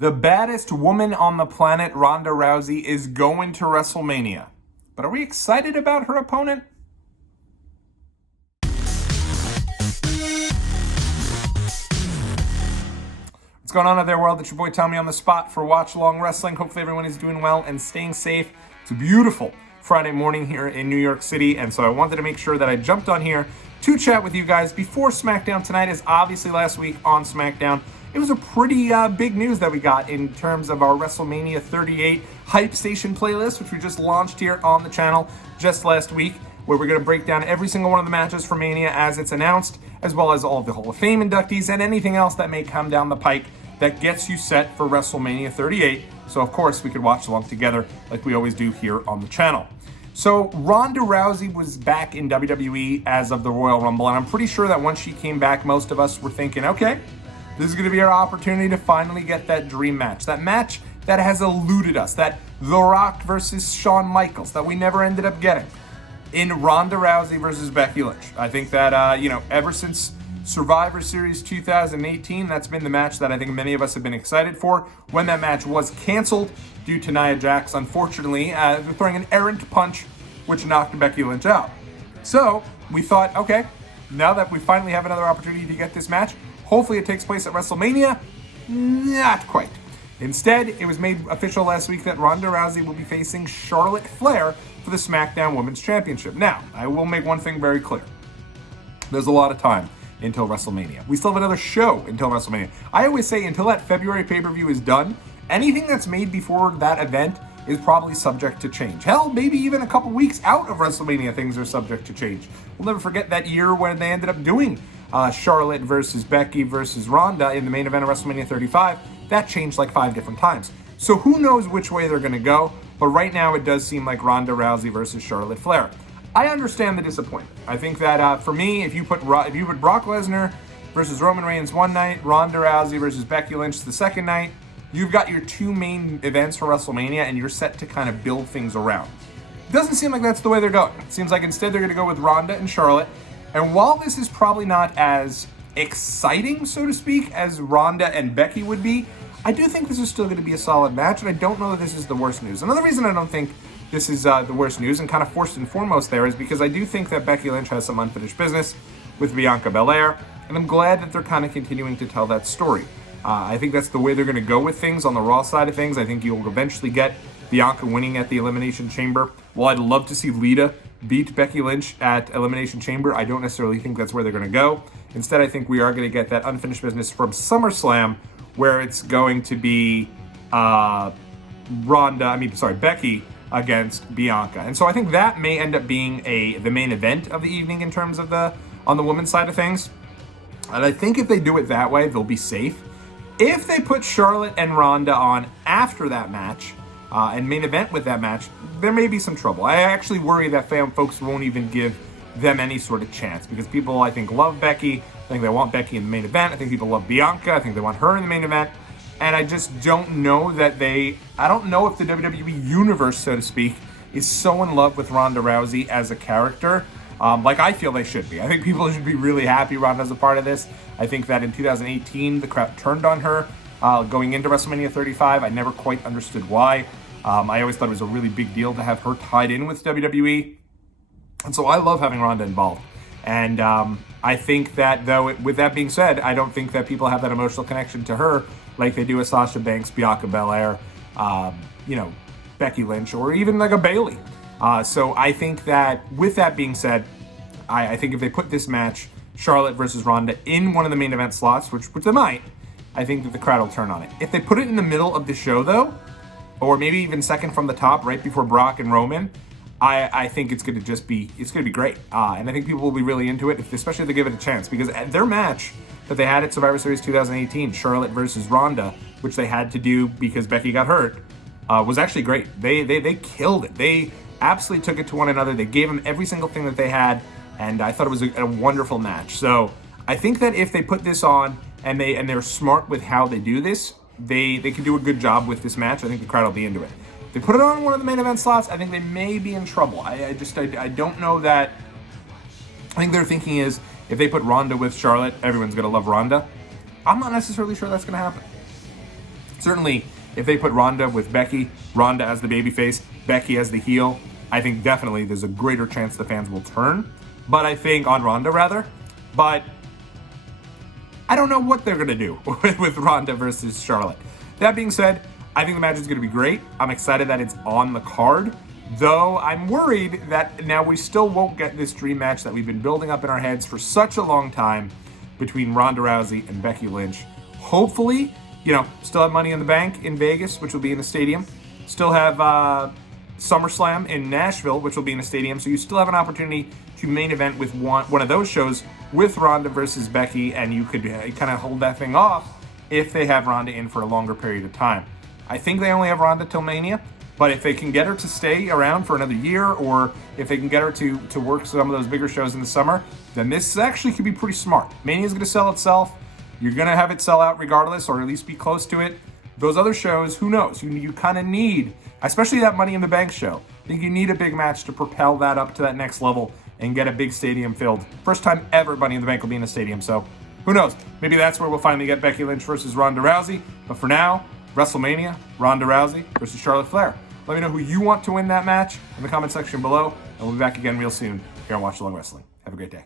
The baddest woman on the planet, Ronda Rousey, is going to WrestleMania. But are we excited about her opponent? What's going on out there, world? It's your boy Tommy on the spot for Watch Along Wrestling. Hopefully everyone is doing well and staying safe. It's a beautiful Friday morning here in New York City, and so I wanted to make sure that I jumped on here to chat with you guys before SmackDown tonight, as obviously last week on SmackDown, it was a pretty big news that we got in terms of our WrestleMania 38 Hype Station playlist, which we just launched here on the channel just last week, where we're going to break down every single one of the matches for Mania as it's announced, as well as all of the Hall of Fame inductees and anything else that may come down the pike that gets you set for WrestleMania 38. So, of course, we could watch along together like we always do here on the channel. So, Ronda Rousey was back in WWE as of the Royal Rumble, and I'm pretty sure that once she came back, most of us were thinking, okay, this is going to be our opportunity to finally get that dream match. That match that has eluded us. That The Rock versus Shawn Michaels that we never ended up getting. In Ronda Rousey versus Becky Lynch. I think that, ever since Survivor Series 2018, that's been the match that I think many of us have been excited for. When that match was canceled due to Nia Jax, unfortunately, throwing an errant punch, which knocked Becky Lynch out. So, we thought, okay, now that we finally have another opportunity to get this match, hopefully it takes place at WrestleMania. Not quite. Instead, it was made official last week that Ronda Rousey will be facing Charlotte Flair for the SmackDown Women's Championship. Now, I will make one thing very clear. There's a lot of time until WrestleMania. We still have another show until WrestleMania. I always say until that February pay-per-view is done, anything that's made before that event is probably subject to change. Hell, maybe even a couple weeks out of WrestleMania, things are subject to change. We'll never forget that year when they ended up doing Charlotte versus Becky versus Ronda in the main event of WrestleMania 35. That changed like 5 different times. So who knows which way they're going to go, but right now it does seem like Ronda Rousey versus Charlotte Flair. I understand the disappointment. I think that for me, if you put Brock Lesnar versus Roman Reigns one night, Ronda Rousey versus Becky Lynch the second night, you've got your 2 main events for WrestleMania and you're set to kind of build things around. It doesn't seem like that's the way they're going. It seems like instead they're going to go with Ronda and Charlotte. And while this is probably not as exciting, so to speak, as Ronda and Becky would be, I do think this is still going to be a solid match, and I don't know that this is the worst news. Another reason I don't think this is the worst news, and kind of first and foremost there, is because I do think that Becky Lynch has some unfinished business with Bianca Belair, and I'm glad that they're kind of continuing to tell that story. I think that's the way they're going to go with things on the Raw side of things. I think you'll eventually get Bianca winning at the Elimination Chamber. While I'd love to see Lita beat Becky Lynch at Elimination Chamber, I don't necessarily think that's where they're going to go. Instead, I think we are going to get that unfinished business from SummerSlam, where it's going to be Becky against Bianca. And so I think that may end up being the main event of the evening in terms of on the women's side of things. And I think if they do it that way, they'll be safe. If they put Charlotte and Ronda on after that match, and main event with that match, there may be some trouble. I actually worry that folks won't even give them any sort of chance, because people, I think, love Becky. I think they want Becky in the main event. I think people love Bianca. I think they want her in the main event. And I just don't know that I don't know if the WWE universe, so to speak, is so in love with Ronda Rousey as a character, like I feel they should be. I think people should be really happy Ronda's a part of this. I think that in 2018, the crowd turned on her going into WrestleMania 35. I never quite understood why. I always thought it was a really big deal to have her tied in with WWE. And so I love having Ronda involved. And I think that, though, with that being said, I don't think that people have that emotional connection to her like they do with Sasha Banks, Bianca Belair, Becky Lynch, or even like a Bayley. So I think that, with that being said, I think if they put this match, Charlotte versus Ronda, in one of the main event slots, which they might, I think that the crowd will turn on it. If they put it in the middle of the show, though, or maybe even second from the top, right before Brock and Roman, I think it's going to be great. And I think people will be really into it, especially if they give it a chance, because their match that they had at Survivor Series 2018, Charlotte versus Ronda, which they had to do because Becky got hurt, was actually great. They killed it. They absolutely took it to one another. They gave them every single thing that they had, and I thought it was a wonderful match. So I think that if they put this on and they're smart with how they do this, they can do a good job with this match. I think the crowd will be into it. If they put it on one of the main event slots, I think they may be in trouble. I don't know that. I think their thinking is, if they put Ronda with Charlotte, everyone's going to love Ronda. I'm not necessarily sure that's going to happen. Certainly, if they put Ronda with Becky, Ronda as the babyface, Becky as the heel, I think definitely there's a greater chance the fans will turn. But I think on Ronda rather. But I don't know what they're going to do with Ronda versus Charlotte. That being said, I think the match is going to be great. I'm excited that it's on the card. Though I'm worried that now we still won't get this dream match that we've been building up in our heads for such a long time between Ronda Rousey and Becky Lynch. Hopefully, still have Money in the Bank in Vegas, which will be in the stadium. Still have SummerSlam in Nashville, which will be in a stadium. So you still have an opportunity to main event with one of those shows with Ronda versus Becky, and you could kind of hold that thing off if they have Ronda in for a longer period of time. I think they only have Ronda till Mania, but if they can get her to stay around for another year, or if they can get her to work some of those bigger shows in the summer, then this actually could be pretty smart. Mania is going to sell itself. You're going to have it sell out regardless, or at least be close to it. Those other shows, who knows? You kind of need, especially that Money in the Bank show, I think you need a big match to propel that up to that next level and get a big stadium filled. First time ever Money in the Bank will be in a stadium, so who knows? Maybe that's where we'll finally get Becky Lynch versus Ronda Rousey. But for now, WrestleMania, Ronda Rousey versus Charlotte Flair. Let me know who you want to win that match in the comment section below, and we'll be back again real soon here on Watch Along Wrestling. Have a great day.